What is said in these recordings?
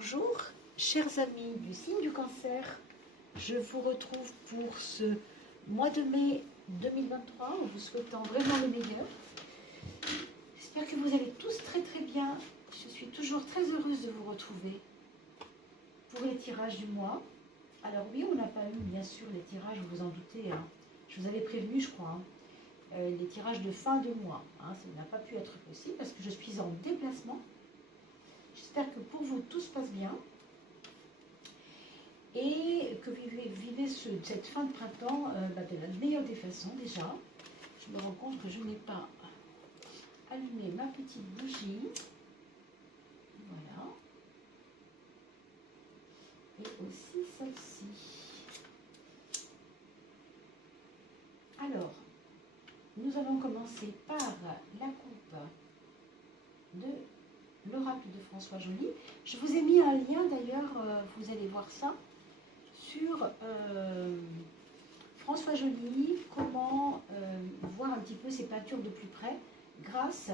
Bonjour, chers amis du signe du cancer. Je vous retrouve pour ce mois de mai 2023 en vous souhaitant vraiment le meilleur. J'espère que vous allez tous très bien. Je suis toujours très heureuse de vous retrouver pour les tirages du mois. Alors oui, on n'a pas eu bien sûr les tirages, vous vous en doutez, hein. Je vous avais prévenu, je crois, les tirages de fin de mois. Hein. Ça n'a pas pu être possible parce que je suis en déplacement. J'espère que pour vous, tout se passe bien et que vous vivez cette fin de printemps de la meilleure des façons déjà. Je me rends compte que je n'ai pas allumé ma petite bougie. Voilà. Et aussi celle-ci. Alors, nous allons commencer par la coupe de l'oracle de François Joly. Je vous ai mis un lien d'ailleurs, vous allez voir ça, sur François Joly, comment voir un petit peu ses peintures de plus près grâce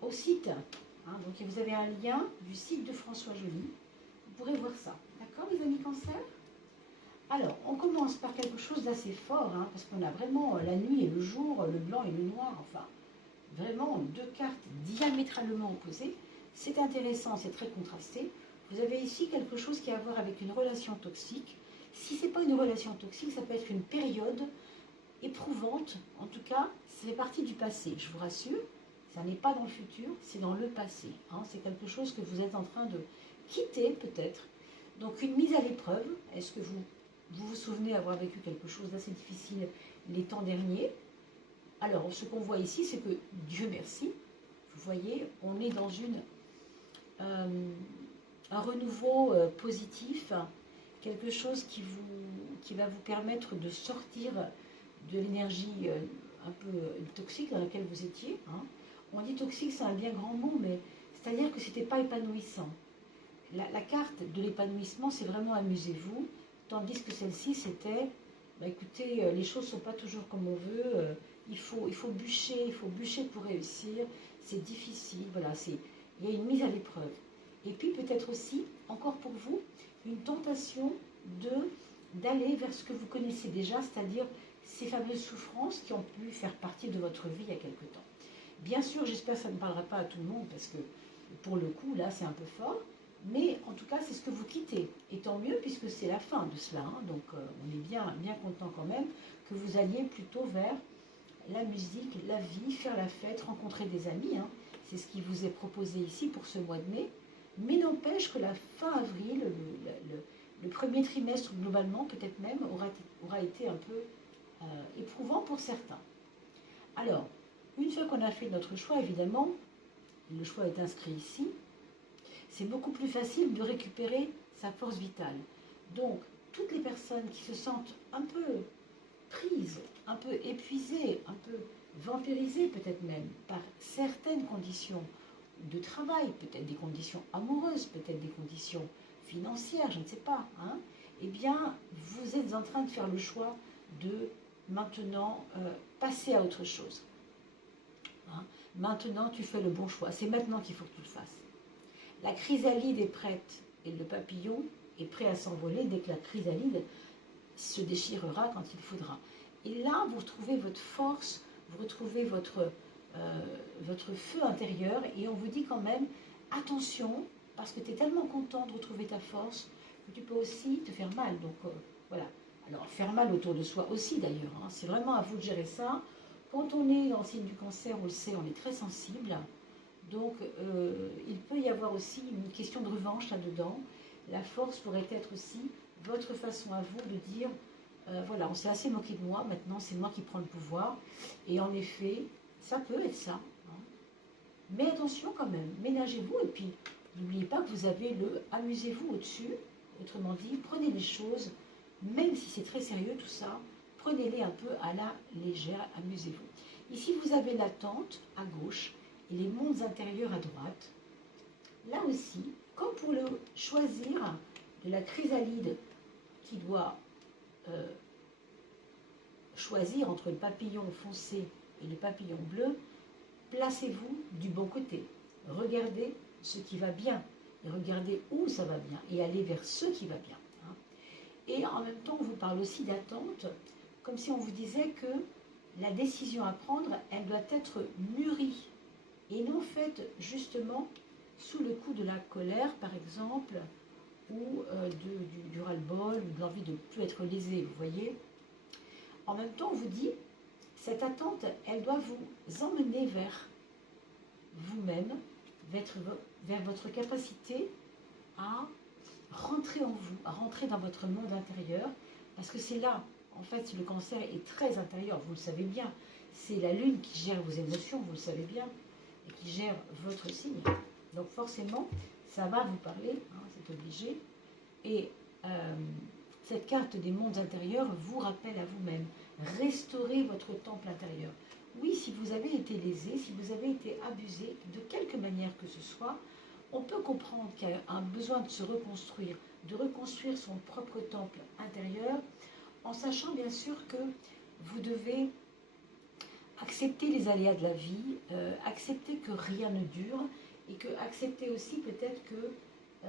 au site. Hein. Donc vous avez un lien du site de François Joly, vous pourrez voir ça. D'accord les amis cancer? Alors, on commence par quelque chose d'assez fort, hein, parce qu'on a vraiment la nuit et le jour, le blanc et le noir, enfin, vraiment deux cartes diamétralement opposées. C'est intéressant, c'est très contrasté. Vous avez ici quelque chose qui a à voir avec une relation toxique. Si ce n'est pas une relation toxique, ça peut être une période éprouvante. En tout cas, ça fait partie du passé, je vous rassure. Ça n'est pas dans le futur, c'est dans le passé. Hein. C'est quelque chose que vous êtes en train de quitter peut-être. Donc une mise à l'épreuve. Est-ce que vous souvenez avoir vécu quelque chose d'assez difficile les temps derniers? Alors, ce qu'on voit ici, c'est que, Dieu merci, vous voyez, on est dans un renouveau positif, quelque chose qui va vous permettre de sortir de l'énergie un peu toxique dans laquelle vous étiez. Hein. On dit toxique, c'est un bien grand mot, mais c'est-à-dire que ce n'était pas épanouissant. La carte de l'épanouissement, c'est vraiment amusez-vous, tandis que celle-ci, c'était, écoutez, les choses ne sont pas toujours comme on veut, il faut bûcher pour réussir, c'est difficile, voilà, il y a une mise à l'épreuve. Et puis peut-être aussi, encore pour vous, une tentation d'aller vers ce que vous connaissez déjà, c'est-à-dire ces fameuses souffrances qui ont pu faire partie de votre vie il y a quelque temps. Bien sûr, j'espère que ça ne parlera pas à tout le monde, parce que pour le coup, là, c'est un peu fort. Mais en tout cas, c'est ce que vous quittez. Et tant mieux, puisque c'est la fin de cela. Hein. Donc, on est bien content quand même que vous alliez plutôt vers la musique, la vie, faire la fête, rencontrer des amis. Hein. C'est ce qui vous est proposé ici pour ce mois de mai. Mais n'empêche que la fin avril, le premier trimestre globalement, peut-être même, aura été un peu éprouvant pour certains. Alors, une fois qu'on a fait notre choix, évidemment, le choix est inscrit ici, c'est beaucoup plus facile de récupérer sa force vitale. Donc, toutes les personnes qui se sentent un peu prises, un peu épuisées, un peu vampirisées peut-être même par certaines conditions de travail, peut-être des conditions amoureuses, peut-être des conditions financières, je ne sais pas, hein, eh bien, vous êtes en train de faire le choix de maintenant passer à autre chose. Hein. Maintenant, tu fais le bon choix. C'est maintenant qu'il faut que tu le fasses. La chrysalide est prête et le papillon est prêt à s'envoler dès que la chrysalide se déchirera quand il faudra. Et là, vous retrouvez votre force, vous retrouvez votre feu intérieur et on vous dit quand même, attention, parce que tu es tellement content de retrouver ta force que tu peux aussi te faire mal. Donc voilà. Alors, faire mal autour de soi aussi d'ailleurs. Hein. C'est vraiment à vous de gérer ça. Quand on est dans le signe du cancer, on le sait, on est très sensible. Donc, il peut y avoir aussi une question de revanche là-dedans. La force pourrait être aussi votre façon à vous de dire, voilà, on s'est assez moqué de moi, maintenant c'est moi qui prends le pouvoir. Et en effet, ça peut être ça. Hein. Mais attention quand même, ménagez-vous et puis n'oubliez pas que vous avez le amusez-vous au-dessus. Autrement dit, prenez les choses, même si c'est très sérieux tout ça, prenez-les un peu à la légère, amusez-vous. Ici, vous avez la tente à gauche et les mondes intérieurs à droite. Là aussi, comme pour le choisir de la chrysalide qui doit choisir entre le papillon foncé et le papillon bleu, placez-vous du bon côté. Regardez ce qui va bien et regardez où ça va bien et allez vers ce qui va bien. Hein. Et en même temps, on vous parle aussi d'attente, comme si on vous disait que la décision à prendre, elle doit être mûrie et non faite justement sous le coup de la colère, par exemple, ou du ras-le-bol, ou de l'envie de ne plus être lésé, vous voyez. En même temps, on vous dit, cette attente, elle doit vous emmener vers vous-même, vers votre capacité à rentrer en vous, à rentrer dans votre monde intérieur, parce que c'est là, en fait, le cancer est très intérieur, vous le savez bien. C'est la lune qui gère vos émotions, vous le savez bien, et qui gère votre signe. Donc forcément, ça va vous parler, hein, c'est obligé. Et cette carte des mondes intérieurs vous rappelle à vous-même. Restaurez votre temple intérieur. Oui, si vous avez été lésé, si vous avez été abusé, de quelque manière que ce soit, on peut comprendre qu'il y a un besoin de se reconstruire, de reconstruire son propre temple intérieur, en sachant bien sûr que vous devez accepter les aléas de la vie, accepter que rien ne dure, et que accepter aussi peut-être que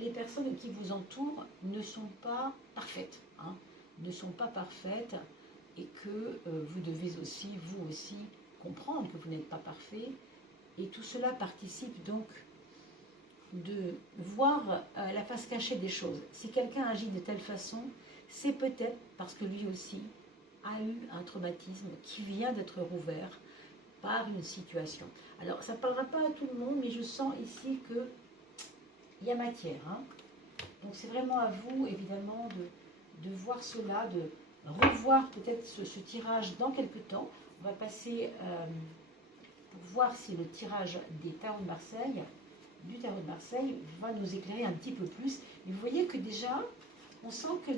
les personnes qui vous entourent ne sont pas parfaites, hein, ne sont pas parfaites, et que vous devez aussi, vous aussi, comprendre que vous n'êtes pas parfait. Et tout cela participe donc de voir la face cachée des choses. Si quelqu'un agit de telle façon, c'est peut-être parce que lui aussi a eu un traumatisme qui vient d'être rouvert par une situation. Alors, ça ne parlera pas à tout le monde, mais je sens ici qu'il y a matière. Hein. Donc, c'est vraiment à vous, évidemment, de voir cela, de revoir peut-être ce tirage dans quelques temps. On va passer pour voir si le tirage des tarots de Marseille, du tarot de Marseille, va nous éclairer un petit peu plus. Et vous voyez que déjà, on sent que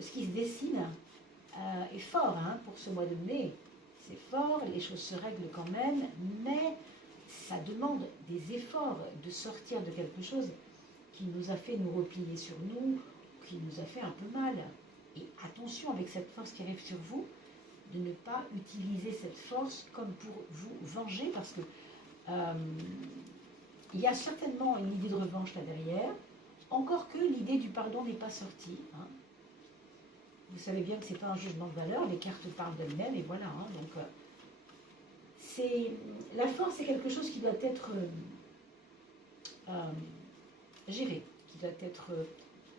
ce qui se dessine est fort, hein, pour ce mois de mai. C'est fort, les choses se règlent quand même, mais ça demande des efforts de sortir de quelque chose qui nous a fait nous replier sur nous, qui nous a fait un peu mal. Et attention avec cette force qui arrive sur vous, de ne pas utiliser cette force comme pour vous venger, parce que il y a certainement une idée de revanche là derrière, encore que l'idée du pardon n'est pas sortie. Hein. Vous savez bien que ce n'est pas un jugement de valeur, les cartes parlent d'elles-mêmes, et voilà. Hein, donc, la force, c'est quelque chose qui doit être géré, qui doit être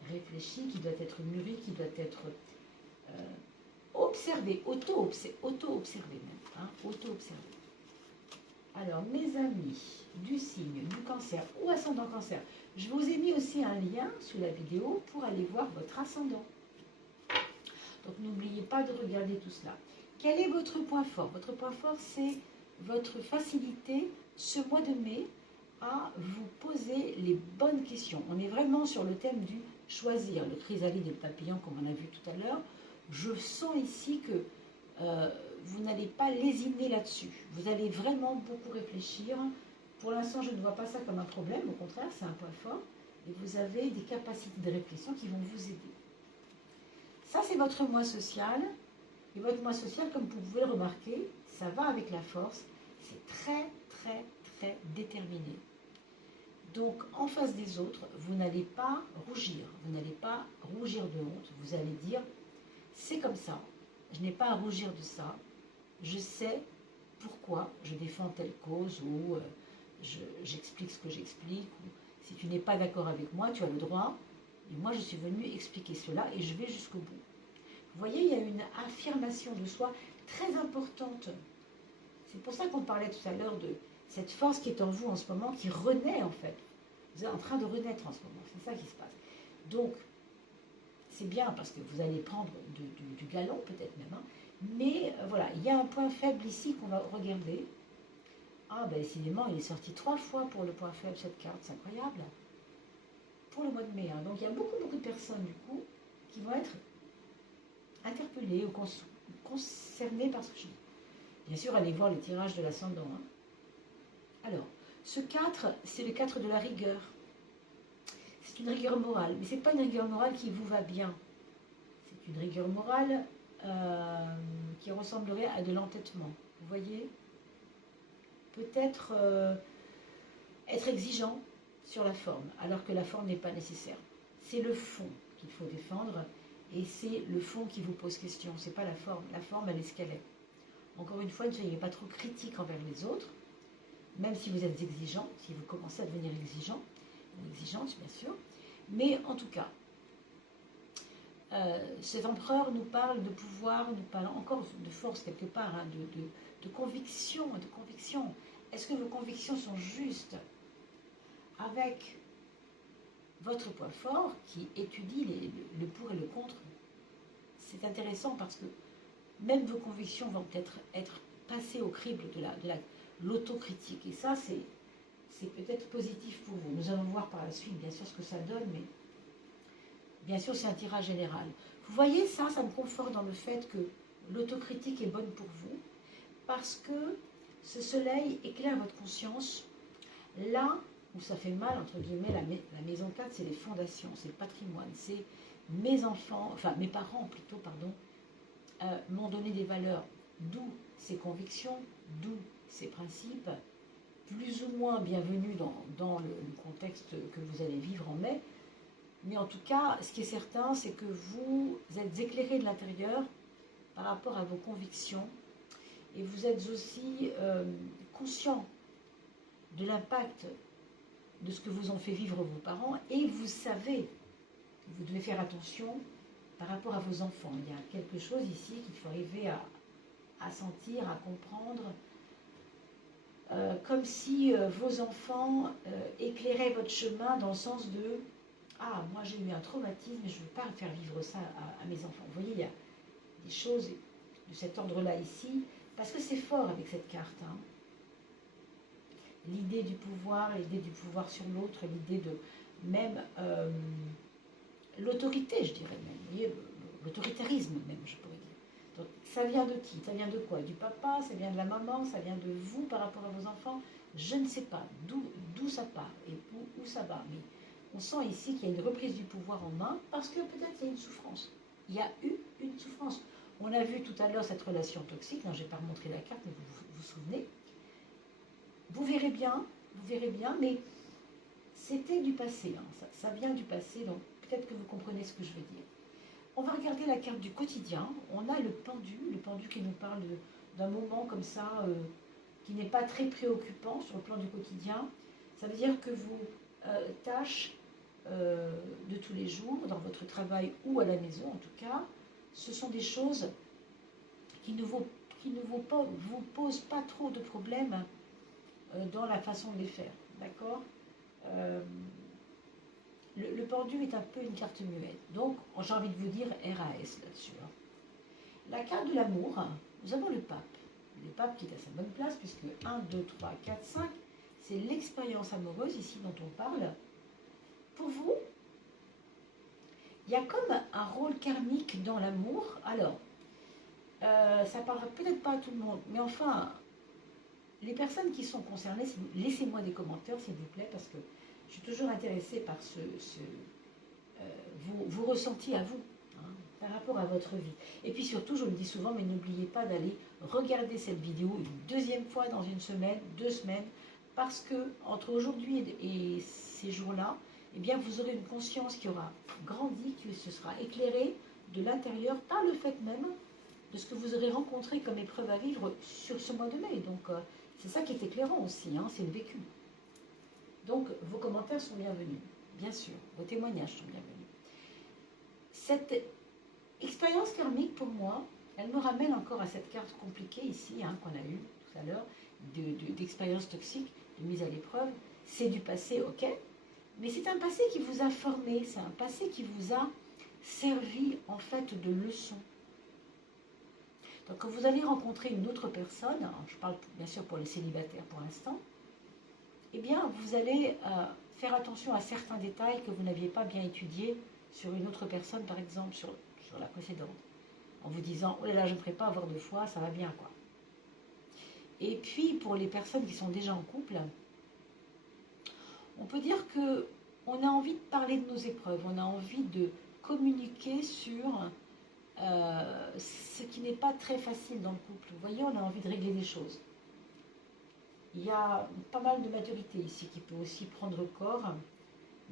réfléchi, qui doit être mûri, qui doit être observé, auto-observé même, hein, auto-observé. Alors, mes amis du signe du cancer ou ascendant cancer, je vous ai mis aussi un lien sous la vidéo pour aller voir votre ascendant. Donc, n'oubliez pas de regarder tout cela. Quel est votre point fort? Votre point fort, c'est votre facilité, ce mois de mai, à vous poser les bonnes questions. On est vraiment sur le thème du choisir, le chrysalide et le papillon, comme on a vu tout à l'heure. Je sens ici que vous n'allez pas lésiner là-dessus. Vous allez vraiment beaucoup réfléchir. Pour l'instant, je ne vois pas ça comme un problème. Au contraire, c'est un point fort. Et vous avez des capacités de réflexion qui vont vous aider. Ça, c'est votre mois social. Et votre mois social, comme vous pouvez le remarquer, ça va avec la force. C'est très, très, très déterminé. Donc, en face des autres, vous n'allez pas rougir. Vous n'allez pas rougir de honte. Vous allez dire, c'est comme ça. Je n'ai pas à rougir de ça. Je sais pourquoi je défends telle cause ou j'explique ce que j'explique. Ou si tu n'es pas d'accord avec moi, tu as le droit. Et moi, je suis venue expliquer cela et je vais jusqu'au bout. Vous voyez, il y a une affirmation de soi très importante. C'est pour ça qu'on parlait tout à l'heure de cette force qui est en vous en ce moment, qui renaît en fait. Vous êtes en train de renaître en ce moment, c'est ça qui se passe. Donc, c'est bien parce que vous allez prendre du galon peut-être même. Hein. Mais voilà, il y a un point faible ici qu'on va regarder. Ah ben décidément, il est sorti 3 fois pour le point faible cette carte, c'est incroyable. Pour le mois de mai. Hein. Donc il y a beaucoup de personnes du coup qui vont être interpellées ou concernées par ce que je dis. Bien sûr, allez voir le tirage de l'ascendant. Hein. Alors, ce 4, c'est le 4 de la rigueur. C'est une rigueur morale, mais ce n'est pas une rigueur morale qui vous va bien. C'est une rigueur morale qui ressemblerait à de l'entêtement. Vous voyez? Peut-être être exigeant, sur la forme, alors que la forme n'est pas nécessaire. C'est le fond qu'il faut défendre, et c'est le fond qui vous pose question, c'est pas la forme. La forme, elle est ce qu'elle est. Encore une fois, ne soyez pas trop critique envers les autres, même si vous êtes exigeant, si vous commencez à devenir exigeant, ou exigeante bien sûr, mais en tout cas, cet empereur nous parle de pouvoir, nous parle encore de force quelque part, hein, de conviction, de conviction. Est-ce que vos convictions sont justes avec votre point fort qui étudie le pour et le contre? C'est intéressant parce que même vos convictions vont peut-être être passées au crible de l'autocritique. Et ça, c'est peut-être positif pour vous. Nous allons voir par la suite, bien sûr, ce que ça donne, mais bien sûr, c'est un tirage général. Vous voyez, ça me conforte dans le fait que l'autocritique est bonne pour vous, parce que ce soleil éclaire votre conscience. Là où ça fait mal, entre guillemets, la maison 4, c'est les fondations, c'est le patrimoine, c'est mes enfants, enfin mes parents plutôt, pardon, m'ont donné des valeurs, d'où ces convictions, d'où ces principes, plus ou moins bienvenus dans le contexte que vous allez vivre en mai. Mais en tout cas, ce qui est certain, c'est que vous êtes éclairé de l'intérieur par rapport à vos convictions, et vous êtes aussi conscient de l'impact de ce que vous ont fait vivre vos parents, et vous savez que vous devez faire attention par rapport à vos enfants. Il y a quelque chose ici qu'il faut arriver à sentir, à comprendre, comme si vos enfants éclairaient votre chemin dans le sens de « Ah, moi j'ai eu un traumatisme et je ne veux pas faire vivre ça à mes enfants ». Vous voyez, il y a des choses de cet ordre-là ici, parce que c'est fort avec cette carte, hein. L'idée du pouvoir sur l'autre, l'idée de même l'autorité, je dirais même, vous voyez, l'autoritarisme même, je pourrais dire. Donc, ça vient de qui? Ça vient de quoi? Du papa? Ça vient de la maman? Ça vient de vous par rapport à vos enfants? Je ne sais pas d'où ça part et où ça va, mais on sent ici qu'il y a une reprise du pouvoir en main, parce que peut-être il y a une souffrance. Il y a eu une souffrance. On a vu tout à l'heure cette relation toxique, je n'ai pas remontré la carte, mais vous vous souvenez. Vous verrez bien, mais c'était du passé, hein, ça vient du passé, donc peut-être que vous comprenez ce que je veux dire. On va regarder la carte du quotidien. On a le pendu qui nous parle d'un moment comme ça, qui n'est pas très préoccupant sur le plan du quotidien. Ça veut dire que vos tâches de tous les jours, dans votre travail ou à la maison en tout cas, ce sont des choses qui ne vous posent pas trop de problèmes dans la façon de les faire, d'accord? Le pendu est un peu une carte muette, donc j'ai envie de vous dire RAS là-dessus. Hein. La carte de l'amour, nous avons le pape qui est à sa bonne place, puisque 1, 2, 3, 4, 5, c'est l'expérience amoureuse ici dont on parle. Pour vous, il y a comme un rôle karmique dans l'amour. Alors, ça ne parlera peut-être pas à tout le monde, mais enfin, les personnes qui sont concernées, laissez-moi des commentaires s'il vous plaît, parce que je suis toujours intéressée par vos ressentis à vous, hein, par rapport à votre vie. Et puis surtout, je le dis souvent, mais n'oubliez pas d'aller regarder cette vidéo une deuxième fois dans une semaine, 2 semaines, parce que entre aujourd'hui et ces jours-là, eh bien, vous aurez une conscience qui aura grandi, qui se sera éclairée de l'intérieur par le fait même de ce que vous aurez rencontré comme épreuve à vivre sur ce mois de mai. Donc, c'est ça qui est éclairant aussi, hein, c'est le vécu. Donc, vos commentaires sont bienvenus, bien sûr, vos témoignages sont bienvenus. Cette expérience karmique, pour moi, elle me ramène encore à cette carte compliquée ici, hein, qu'on a eue tout à l'heure, d'expérience toxique, de mise à l'épreuve. C'est du passé, ok, mais c'est un passé qui vous a formé, c'est un passé qui vous a servi en fait de leçon. Donc quand vous allez rencontrer une autre personne, alors je parle bien sûr pour les célibataires pour l'instant, eh bien vous allez faire attention à certains détails que vous n'aviez pas bien étudiés sur une autre personne, par exemple sur la précédente, en vous disant « Oh là là, je ne ferai pas avoir 2 fois, ça va bien quoi ». Et puis pour les personnes qui sont déjà en couple, on peut dire que on a envie de parler de nos épreuves, on a envie de communiquer sur ce qui n'est pas très facile dans le couple. Vous voyez, on a envie de régler des choses. il y a pas mal de maturité ici qui peut aussi prendre corps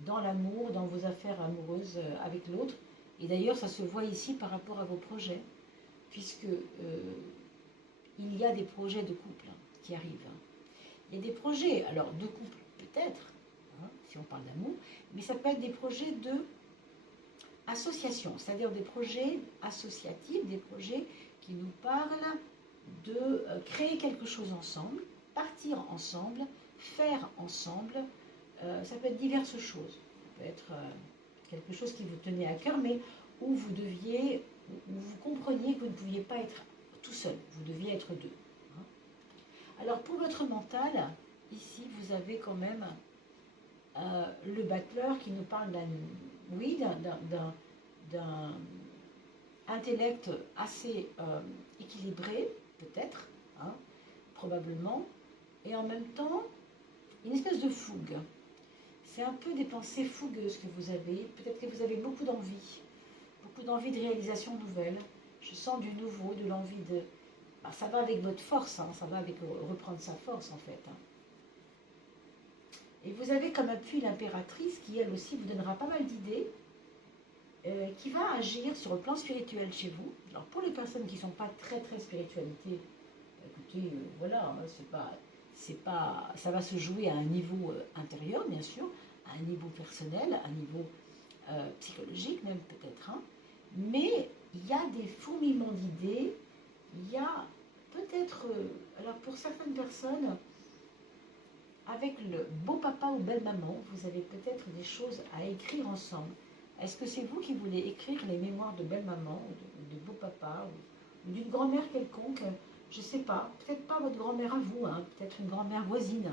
dans l'amour, dans vos affaires amoureuses avec l'autre. Et d'ailleurs, ça se voit ici par rapport à vos projets, puisque il y a des projets de couple qui arrivent. Il y a des projets, alors de couple peut-être, si on parle d'amour, mais ça peut être des projets de association, c'est-à-dire des projets associatifs, des projets qui nous parlent de créer quelque chose ensemble, partir ensemble, faire ensemble. Ça peut être diverses choses. Ça peut être quelque chose qui vous tenait à cœur, mais où vous deviez, où vous compreniez que vous ne pouviez pas être tout seul, vous deviez être deux. Alors pour votre mental, ici vous avez quand même le battleur qui nous parle d'un intellect assez équilibré, peut-être, probablement, et en même temps une espèce de fougue. C'est un peu des pensées fougueuses que vous avez. Peut-être que vous avez beaucoup d'envie de réalisation nouvelle. Je sens du nouveau, de l'envie de... Ben, ça va avec votre force, ça va avec reprendre sa force en fait. Et vous avez comme appui l'impératrice qui elle aussi vous donnera pas mal d'idées, qui va agir sur le plan spirituel chez vous. Alors pour les personnes qui ne sont pas très spiritualité, écoutez, voilà, c'est pas, ça va se jouer à un niveau intérieur bien sûr, à un niveau personnel, à un niveau psychologique même peut-être, mais il y a des fourmillements d'idées, il y a peut-être, alors pour certaines personnes, avec le beau papa ou belle maman, vous avez peut-être des choses à écrire ensemble. Est-ce que c'est vous qui voulez écrire les mémoires de belle maman, ou de beau papa, ou d'une grand-mère quelconque? Je ne sais pas, peut-être pas votre grand-mère à vous, peut-être une grand-mère voisine,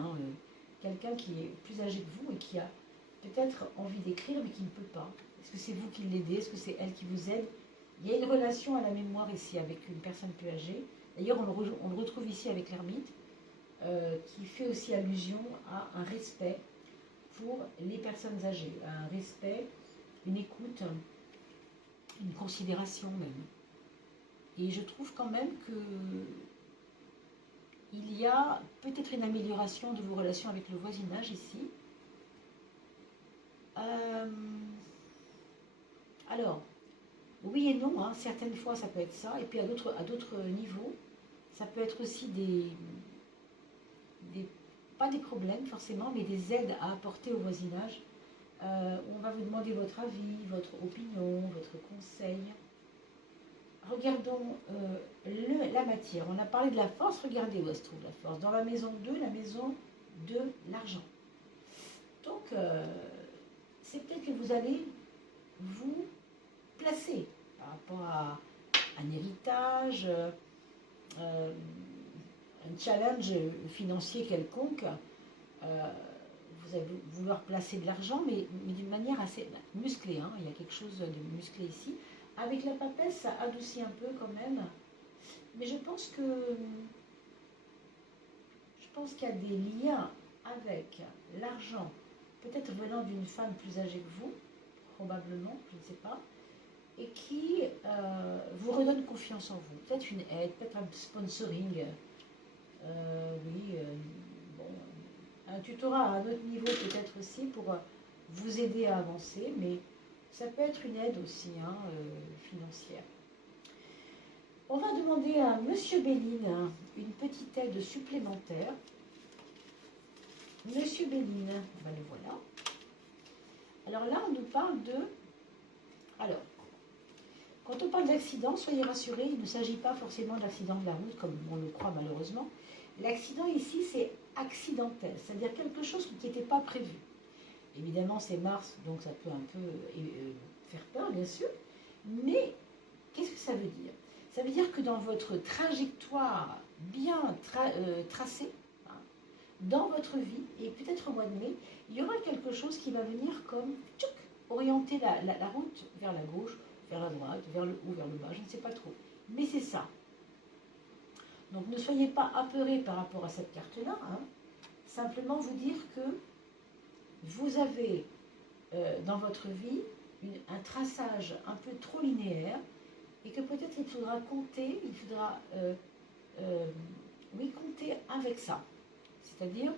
quelqu'un qui est plus âgé que vous et qui a peut-être envie d'écrire mais qui ne peut pas. Est-ce que c'est vous qui l'aidez? Est-ce que c'est elle qui vous aide? Il y a une relation à la mémoire ici avec une personne plus âgée. D'ailleurs, on le retrouve ici avec l'ermite, qui fait aussi allusion à un respect pour les personnes âgées, à un respect, une écoute, une considération même. Et je trouve quand même que il y a peut-être une amélioration de vos relations avec le voisinage ici. Alors, oui et non, certaines fois ça peut être ça, et puis à d'autres niveaux, ça peut être aussi pas des problèmes forcément, mais des aides à apporter au voisinage. On va vous demander votre avis, votre opinion, votre conseil. Regardons la matière. On a parlé de la force, regardez où se trouve la force. Dans la maison 2, la maison de l'argent. Donc, c'est peut-être que vous allez vous placer par rapport à un héritage, un challenge financier quelconque. Vous allez vouloir placer de l'argent, mais d'une manière assez musclée. Il y a quelque chose de musclé ici. Avec la papesse, ça adoucit un peu quand même. Mais je pense qu'il y a des liens avec l'argent, peut-être venant d'une femme plus âgée que vous, probablement, je ne sais pas, et qui vous redonne confiance en vous. Peut-être une aide, peut-être un sponsoring. Un tutorat à un autre niveau peut-être aussi pour vous aider à avancer, mais ça peut être une aide aussi financière. On va demander à Monsieur Béline une petite aide supplémentaire. Monsieur Béline, le voilà. Alors là, on nous parle de... Alors, quand on parle d'accident, soyez rassurés, il ne s'agit pas forcément d'accident de la route, comme on le croit malheureusement. L'accident ici, c'est accidentel, c'est-à-dire quelque chose qui n'était pas prévu. Évidemment, c'est Mars, donc ça peut un peu faire peur, bien sûr. Mais qu'est-ce que ça veut dire? Ça veut dire que dans votre trajectoire bien tracée, dans votre vie, et peut-être au mois de mai, il y aura quelque chose qui va venir comme orienter la route vers la gauche, vers la droite, vers le haut, vers le bas, je ne sais pas trop. Mais c'est ça. Donc ne soyez pas apeurés par rapport à cette carte-là. Simplement vous dire que vous avez dans votre vie un traçage un peu trop linéaire et que peut-être il faudra compter, compter avec ça. c'est-à-dire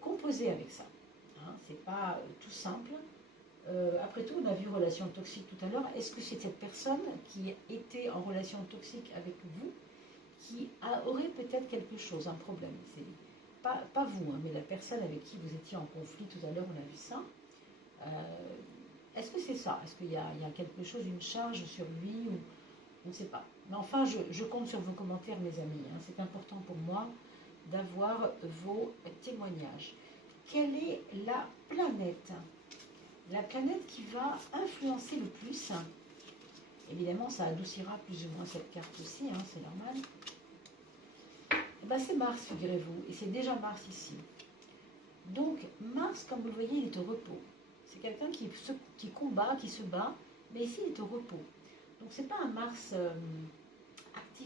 composer avec ça. Hein, c'est pas tout simple. Après tout, on a vu relation toxique tout à l'heure. Est-ce que c'est cette personne qui était en relation toxique avec vous qui aurait peut-être quelque chose, un problème? C'est pas vous, hein, mais la personne avec qui vous étiez en conflit tout à l'heure, on a vu ça. Est-ce que c'est ça? Est-ce qu'il y a quelque chose, une charge sur lui ou on ne sait pas. Mais enfin, je compte sur vos commentaires, mes amis. Hein. C'est important pour moi d'avoir vos témoignages. Quelle est la planète? La planète qui va influencer le plus. Évidemment, ça adoucira plus ou moins cette carte aussi, hein, c'est normal. Eh ben, c'est Mars, figurez-vous. Et c'est déjà Mars ici. Donc, Mars, comme vous le voyez, il est au repos. C'est quelqu'un qui combat, qui se bat, mais ici, il est au repos. Donc, ce n'est pas un Mars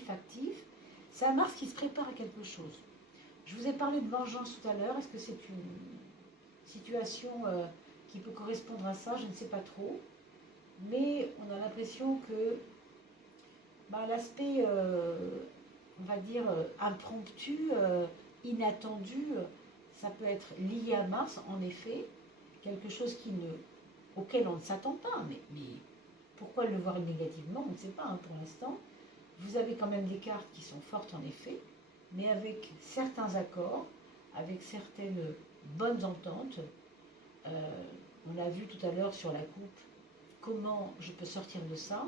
actif, c'est un Mars qui se prépare à quelque chose. Je vous ai parlé de vengeance tout à l'heure. Est-ce que c'est une situation qui peut correspondre à ça? Je ne sais pas trop. Mais on a l'impression que l'aspect, on va dire, impromptu, inattendu, ça peut être lié à Mars, en effet. Quelque chose auquel on ne s'attend pas. Mais pourquoi le voir négativement? On ne sait pas hein, pour l'instant. Vous avez quand même des cartes qui sont fortes en effet, mais avec certains accords, avec certaines bonnes ententes. On l'a vu tout à l'heure sur la coupe, comment je peux sortir de ça?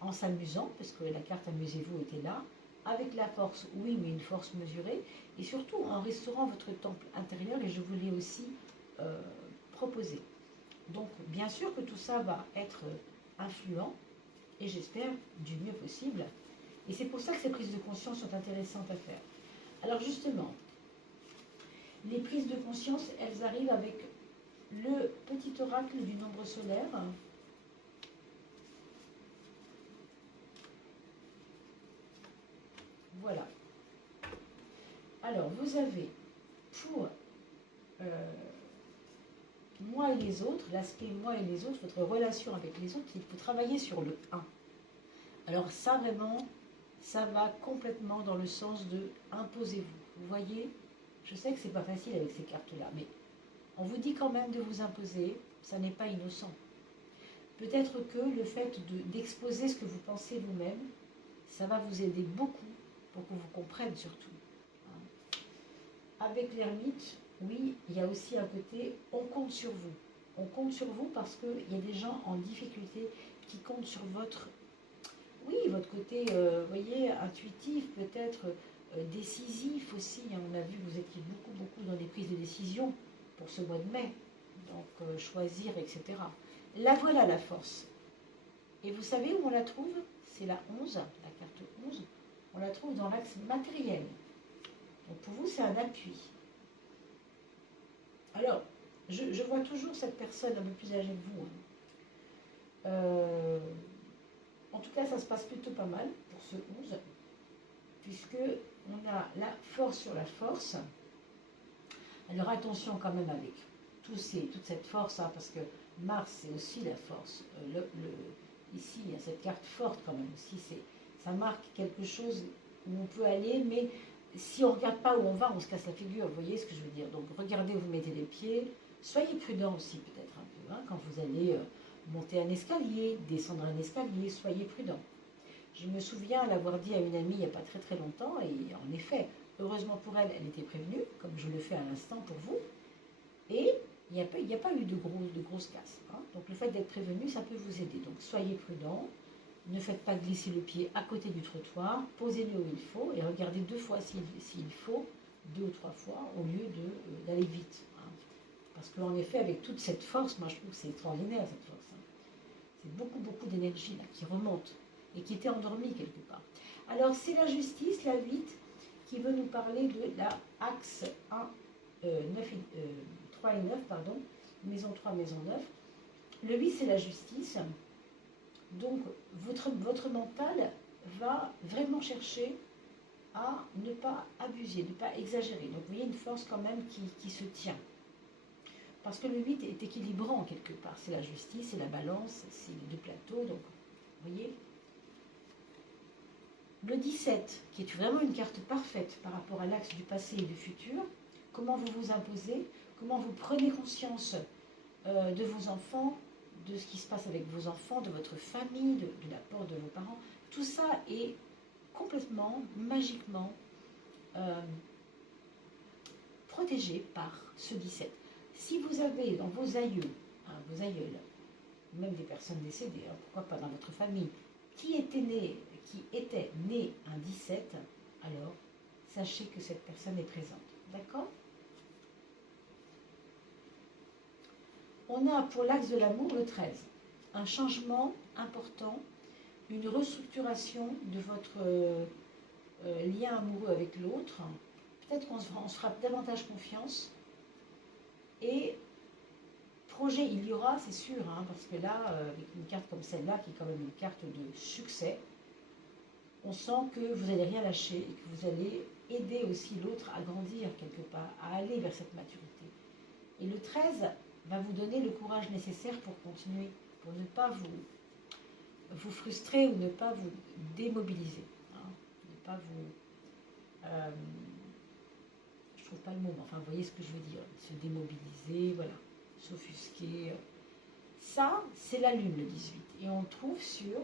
En s'amusant, parce que la carte amusez-vous était là, avec la force, oui, mais une force mesurée, et surtout en restaurant votre temple intérieur, et je vous l'ai aussi proposé. Donc, bien sûr que tout ça va être influent, et j'espère du mieux possible. Et c'est pour ça que ces prises de conscience sont intéressantes à faire. Alors justement, les prises de conscience, elles arrivent avec le petit oracle du nombre solaire. Voilà. Alors, vous avez pour moi et les autres, l'aspect moi et les autres, votre relation avec les autres, il faut travailler sur le 1. Alors ça, vraiment, ça va complètement dans le sens de imposez-vous. Vous voyez, je sais que c'est pas facile avec ces cartes-là, mais on vous dit quand même de vous imposer, ça n'est pas innocent. Peut-être que le fait d'exposer ce que vous pensez vous-même, ça va vous aider beaucoup pour qu'on vous comprenne surtout. Avec l'ermite, oui, il y a aussi un côté, on compte sur vous. On compte sur vous parce qu'il y a des gens en difficulté qui comptent sur votre côté, voyez, intuitif, peut-être décisif aussi. On a vu que vous étiez beaucoup dans les prises de décision pour ce mois de mai. Donc, choisir, etc. Là, voilà la force. Et vous savez où on la trouve? C'est la 11, la carte 11. On la trouve dans l'axe matériel. Donc, pour vous, c'est un appui. Alors, je vois toujours cette personne un peu plus âgée que vous. En tout cas, ça se passe plutôt pas mal pour ce 11, puisque on a la force sur la force. Alors attention quand même avec toute cette force, hein, parce que Mars, c'est aussi la force. Ici, il y a cette carte forte quand même aussi. Ça marque quelque chose où on peut aller, mais si on ne regarde pas où on va, on se casse la figure. Vous voyez ce que je veux dire? Donc regardez où vous mettez les pieds. Soyez prudent aussi peut-être un peu, hein, quand vous allez monter un escalier, descendre un escalier, soyez prudent. Je me souviens l'avoir dit à une amie il n'y a pas très longtemps, et en effet, heureusement pour elle, elle était prévenue, comme je le fais à l'instant pour vous, et il n'y a pas eu de grosses casses. Hein. Donc le fait d'être prévenu, ça peut vous aider. Donc soyez prudent, ne faites pas glisser le pied à côté du trottoir, posez-le où il faut, et regardez 2 fois s'il faut, 2 ou 3 fois, au lieu d'aller vite. Hein. Parce qu'en effet, avec toute cette force, moi je trouve que c'est extraordinaire cette force. Hein. C'est beaucoup d'énergie là qui remonte et qui était endormie quelque part. Alors c'est la justice, la 8, qui veut nous parler de la axe 1, 3 et 9, pardon, maison 3, maison 9. Le 8, c'est la justice. Donc votre mental va vraiment chercher à ne pas abuser, ne pas exagérer. Donc vous voyez une force quand même qui se tient. Parce que le 8 est équilibrant quelque part. C'est la justice, c'est la balance, c'est les 2 plateaux. Donc, vous voyez. Le 17, qui est vraiment une carte parfaite par rapport à l'axe du passé et du futur. comment vous vous imposez, comment vous prenez conscience de vos enfants, de ce qui se passe avec vos enfants, de votre famille, de l'apport de vos parents. Tout ça est complètement, magiquement protégé par ce 17. Si vous avez dans vos aïeux, vos aïeuls, même des personnes décédées, pourquoi pas dans votre famille, qui était né un 17, alors sachez que cette personne est présente. D'accord? On a pour l'axe de l'amour le 13. Un changement important, une restructuration de votre lien amoureux avec l'autre. Peut-être qu'on se fera davantage confiance. Et projet, il y aura, c'est sûr, parce que là, avec une carte comme celle-là, qui est quand même une carte de succès, on sent que vous n'allez rien lâcher et que vous allez aider aussi l'autre à grandir quelque part, à aller vers cette maturité. Et le 13 va vous donner le courage nécessaire pour continuer, pour ne pas vous frustrer ou ne pas vous démobiliser. Ne pas vous... je trouve pas le mot, mais enfin, vous voyez ce que je veux dire. Se démobiliser, voilà, s'offusquer. Ça, c'est la lune, le 18. Et on trouve sur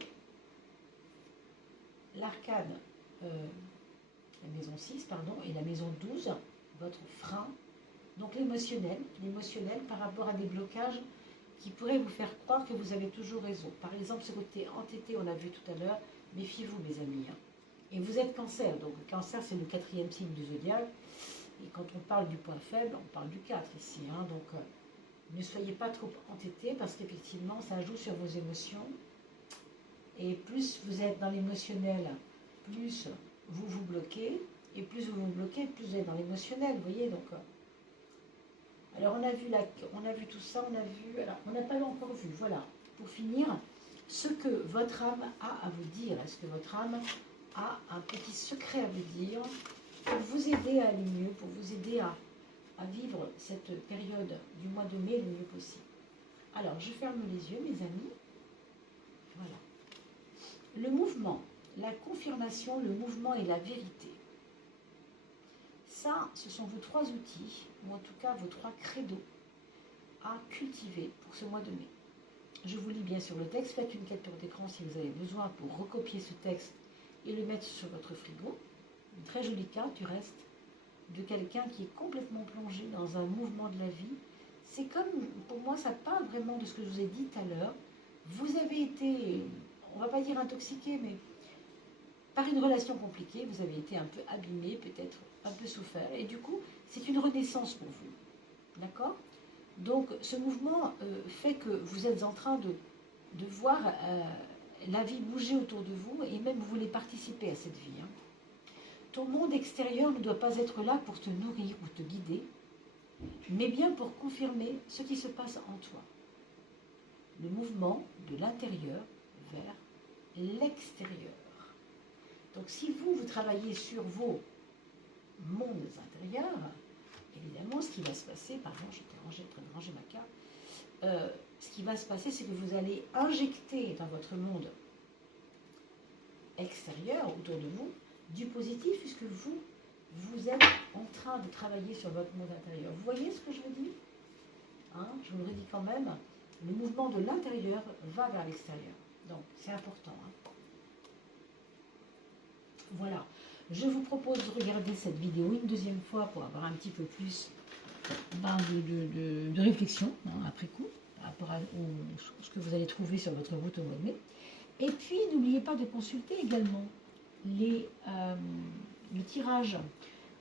l'arcane, la maison 6, pardon, et la maison 12, votre frein. Donc l'émotionnel par rapport à des blocages qui pourraient vous faire croire que vous avez toujours raison. Par exemple, ce côté entêté, on l'a vu tout à l'heure, méfiez-vous mes amis. Et vous êtes cancer, donc le cancer c'est le 4e signe du zodiaque. Et quand on parle du point faible, on parle du 4 ici. Donc ne soyez pas trop entêtés parce qu'effectivement ça joue sur vos émotions. Et plus vous êtes dans l'émotionnel, plus vous vous bloquez. Et plus vous vous bloquez, plus vous êtes dans l'émotionnel, vous voyez. Donc, alors on a vu tout ça, alors on n'a pas encore vu, voilà, pour finir, ce que votre âme a à vous dire. Est-ce que votre âme a un petit secret à vous dire pour vous aider à aller mieux, pour vous aider à vivre cette période du mois de mai le mieux possible? Alors, je ferme les yeux, mes amis. Voilà. Le mouvement, la confirmation, le mouvement et la vérité. Ça, ce sont vos 3 outils, ou en tout cas vos 3 credos à cultiver pour ce mois de mai. Je vous lis bien sûr le texte, faites une capture d'écran si vous avez besoin pour recopier ce texte et le mettre sur votre frigo. Une très jolie carte du reste, de quelqu'un qui est complètement plongé dans un mouvement de la vie. C'est comme, pour moi, ça parle vraiment de ce que je vous ai dit tout à l'heure. Vous avez été, on ne va pas dire intoxiqué, mais par une relation compliquée, vous avez été un peu abîmé, peut-être un peu souffert. Et du coup, c'est une renaissance pour vous. D'accord? Donc, ce mouvement fait que vous êtes en train de voir la vie bouger autour de vous et même vous voulez participer à cette vie. Ton monde extérieur ne doit pas être là pour te nourrir ou te guider, mais bien pour confirmer ce qui se passe en toi. Le mouvement de l'intérieur vers l'extérieur. Donc si vous travaillez sur vos mondes intérieurs, évidemment ce qui va se passer, pardon, je vais ranger ma carte, ce qui va se passer c'est que vous allez injecter dans votre monde extérieur, autour de vous, du positif, puisque vous êtes en train de travailler sur votre monde intérieur. Vous voyez ce que je vous dis? Je vous le redis quand même, le mouvement de l'intérieur va vers l'extérieur. Donc, c'est important. Voilà. Je vous propose de regarder cette vidéo une deuxième fois pour avoir un petit peu plus de réflexion après coup, par rapport à ce que vous allez trouver sur votre route au mois de mai. Et puis, n'oubliez pas de consulter également le tirage.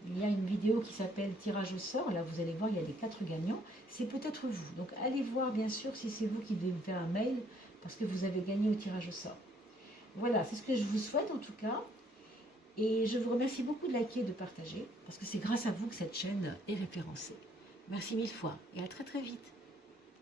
Il y a une vidéo qui s'appelle Tirage au sort. Là, vous allez voir, il y a les 4 gagnants. C'est peut-être vous. Donc, allez voir, bien sûr, si c'est vous qui devez me faire un mail parce que vous avez gagné au tirage au sort. Voilà, c'est ce que je vous souhaite en tout cas. Et je vous remercie beaucoup de liker et de partager parce que c'est grâce à vous que cette chaîne est référencée. Merci 1000 fois et à très très vite.